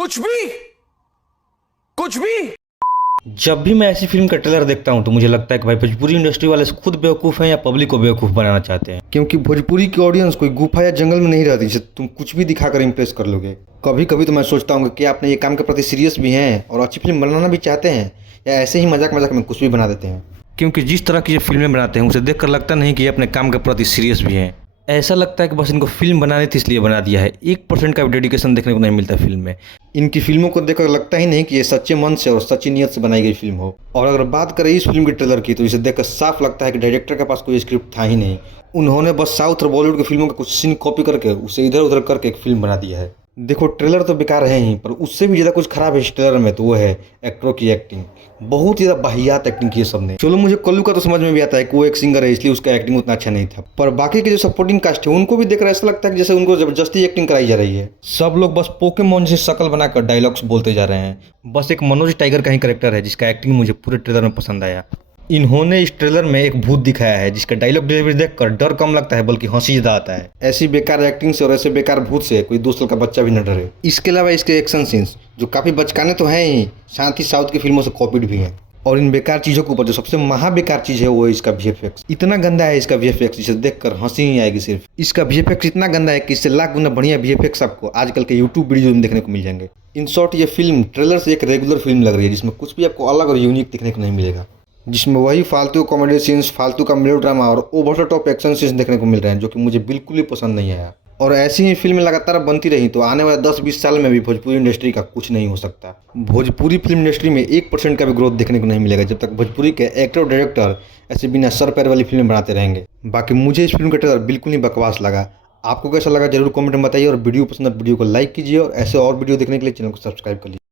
कुछ भी कुछ भी। जब भी मैं ऐसी फिल्म का ट्रेलर देखता हूं तो मुझे लगता है कि भाई भोजपुरी इंडस्ट्री वाले खुद बेवकूफ़ हैं या पब्लिक को बेवकूफ़ बनाना चाहते हैं। क्योंकि भोजपुरी की ऑडियंस कोई गुफा या जंगल में नहीं रहती जिसे तुम कुछ भी दिखाकर इंप्रेस कर लोगे। कभी कभी तो मैं सोचता हूँ कि आपने ये काम के प्रति सीरियस भी हैं और अच्छी फिल्म बनाना भी चाहते हैं, या ऐसे ही मजाक मजाक में कुछ भी बना देते हैं। क्योंकि जिस तरह की ये फिल्में बनाते हैं उसे देखकर लगता नहीं कि ये अपने काम के प्रति सीरियस भी हैं। ऐसा लगता है कि बस इनको फिल्म बनानी थी इसलिए बना दिया है। 1% का भी डेडिकेशन देखने को नहीं मिलता फिल्म में। इनकी फिल्मों को देखकर लगता ही नहीं कि ये सच्चे मन से और सच्ची नीयत से बनाई गई फिल्म हो। और अगर बात करें इस फिल्म के ट्रेलर की तो इसे देखकर साफ लगता है कि डायरेक्टर के पास कोई स्क्रिप्ट था ही नहीं। उन्होंने बस साउथ और बॉलीवुड की फिल्मों का कुछ सीन कॉपी करके उसे इधर उधर करके एक फिल्म बना दिया है। देखो ट्रेलर तो बेकार है ही, पर उससे भी ज़्यादा कुछ खराब है इस ट्रेलर में तो वो है एक्टरों की एक्टिंग। बहुत ही ज़्यादा वाहियात एक्टिंग की है सबने। चलो मुझे कल्लू का तो समझ में भी आता है कि वो एक सिंगर है इसलिए उसका एक्टिंग उतना अच्छा नहीं था, पर बाकी के जो सपोर्टिंग कास्ट है उनको भी देखकर ऐसा लगता है कि जैसे उनको जबरदस्ती एक्टिंग कराई जा रही है। सब लोग बस पोकेमोन जैसी शक्ल बनाकर डायलॉग्स बोलते जा रहे हैं। बस एक मनोज टाइगर का ही करेक्टर है जिसका एक्टिंग मुझे पूरे ट्रेलर में पसंद आया। इन्होंने इस ट्रेलर में एक भूत दिखाया है जिसका डायलॉग डिलीवरी देखकर डर कम लगता है बल्कि हंसी ज़्यादा आता है। ऐसी बेकार एक्टिंग से और ऐसे बेकार भूत से कोई 2 साल का बच्चा भी न डरे। इसके अलावा इसके एक्शन सीन्स जो काफ़ी बचकाने तो हैं ही, साथ ही साउथ की फिल्मों से कॉपीड भी हैं। और इन बेकार चीज़ों के ऊपर जो सबसे महा बेकार चीज़ है वो है इसका VFX। इतना गंदा है इसका VFX जिसे देखकर हंसी ही आएगी सिर्फ। इसका VFX इतना गंदा है कि इससे लाख गुना बढ़िया VFX आपको आजकल के YouTube वीडियो में देखने को मिल जाएंगे। इन शॉर्ट ये फिल्म ट्रेलर से एक रेगुलर फिल्म लग रही है जिसमें कुछ भी आपको अलग और यूनिक देखने को नहीं मिलेगा, जिसमें वही फालतू कॉमेडी सीन्स, फालतू का मेलोड्रामा और over the top action scenes देखने को मिल रहे हैं जो कि मुझे बिल्कुल भी पसंद नहीं आया। और ऐसी ही फिल्में लगातार बनती रही तो आने वाले 10-20 साल में भी भोजपुरी इंडस्ट्री का कुछ नहीं हो सकता। भोजपुरी फिल्म इंडस्ट्री में 1% का भी ग्रोथ देखने को नहीं मिलेगा जब तक भोजपुरी के एक्टर और डायरेक्टर ऐसे बिना सर पैर वाली फिल्म बनाते रहेंगे। बाकी मुझे इस फिल्म का ट्रेलर बिल्कुल ही बकवास लगा। आपको कैसा लगा जरूर कमेंट में बताइए और वीडियो पसंद है वीडियो को लाइक कीजिए और ऐसे और वीडियो देखने के लिए चैनल को सब्सक्राइब कर लीजिए।